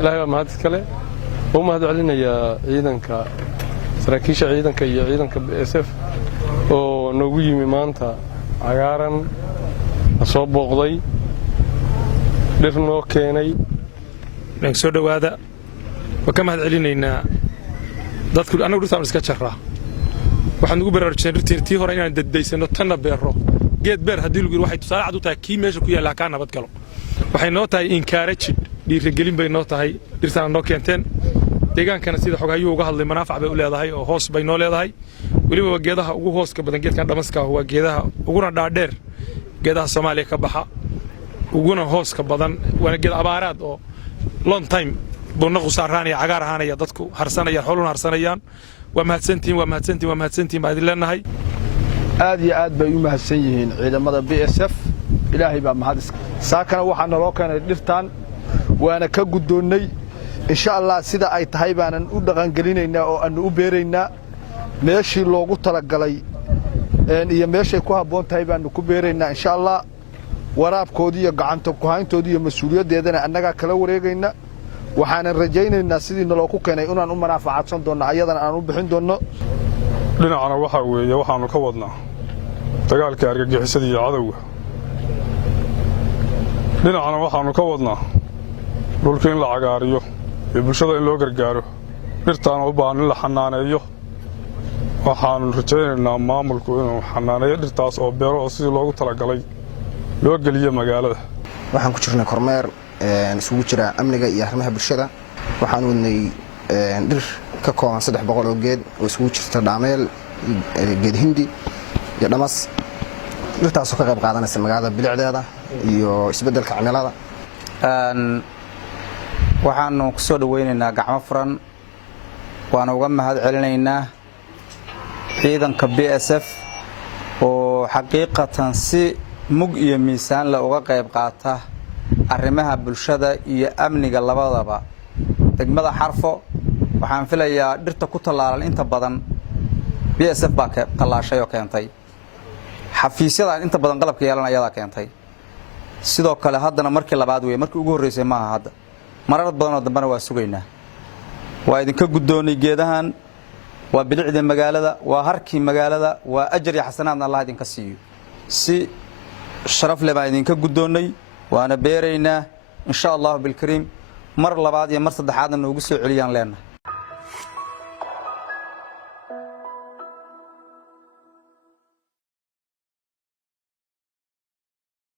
ilaahay baa mahad iskale oo mahad celinayaa ciidanka saraakiisha ciidanka iyo ciidanka BSF oo noogu yimi maanta cagaaran soo booqday dhir noo keenay soo dhawaada ka mahad celinaynaa dadku anagu dhirtaan iska jaraa waxaan ugu baraarujinay dhirtii hore inaan dadaysano tanna beero geed beer haddii lagu yiri waxay tusaale cad u tahay kii meesha ku yaala ka nabad galo waxay noo tahay encourage dhiirigelin bay noo tahay dhirtaan noo keenteen deegaankana sida xogayuu uga hadlay manaafac bay u leedahay oo hoos bay noo leedahay waliba geedaha ugu hooska badan geedkan dhamaska waa geedaha uguna dhaadheer geedaha Soomaaliya ka baxa uguna hooska badan waa geed abaaraad oo long time buna qusaaraan iyo cagaar ahaanaya dadku harsanayaan xooluhu harsanayaan waa mahadsantiin baad leenahay aad iyo aad bay u mahadsan yihiin ciidamada BSF ilaahay baa mahad iska saakana waxaan naloo keenay dhirtaan waana ka gudoonnay insha Allah sida ay tahay baanan u dhaqan gelinaynaa oo aan u beeraynaa meeshii loogu talagalay iyo meeshay ku haboon tahay baan ku beeraynaa insha Allah waraabkoodii iyo gacanta ku hayntoodii iyo mas'uuliyadeedana annaga kala wareegayna waxaan rajaynaynaa sidii naloo ku keenay inaan u manaafacaadsan doono ayadana aan u bixin doono dhinacana waxa weeye waxaanu ka wadnaa dagaalka argagixisada iyo cadawga dhinacana waxaanu ka wadnaa dhulka in la cagaariyo iyo bulshada in loo gargaaro dhirtaana u baahan in la xanaaneeyo waxaanu rajaynaynaa maamulku inuu xanaaneeyo dhirtaas oo beero oo sidii loogu talagalay loo geliyo magaalada waxaan ku jirnay kormeer isugu jira amniga iyo arrimaha bulshada waxaan wadnay dhir ka kooban 300 oo geed oo isugu jirta dhaameel geed hindi iyo dhamas dhirtaas oo ka qayb qaadanaysa magaalada bilicdeeda iyo isbeddelka cimilada waxaanu ku soo dhaweynaynaa gacmo furan waana uga mahad celinaynaa ciidanka BSF oo xaqiiqatan si mug iyo miisaan la uga qayb qaata arrimaha bulshada iyo amniga labadaba degmada Xarfo waxaan filayaa dhirta ku talaalan inta badan BSF baa ka qalaashay oo keentay xafiisyada inta badan qalabka yeelanayada keentay sidoo kale haddana markii labaad weey markii ugu horeysay maaha hadda marar badan oo dambana waa sugaynaa waa idinka gudoonay geedahan waa bilicda magaalada waa harkii magaalada waa ajr iyo xasanaadna Allah idinka siiyo si sharaf leh baa idinka gudoonay waana beeraynaa insha Allah bil kariim mar labaad iyo mar saddexaadna ugu soo celiyaan leenahay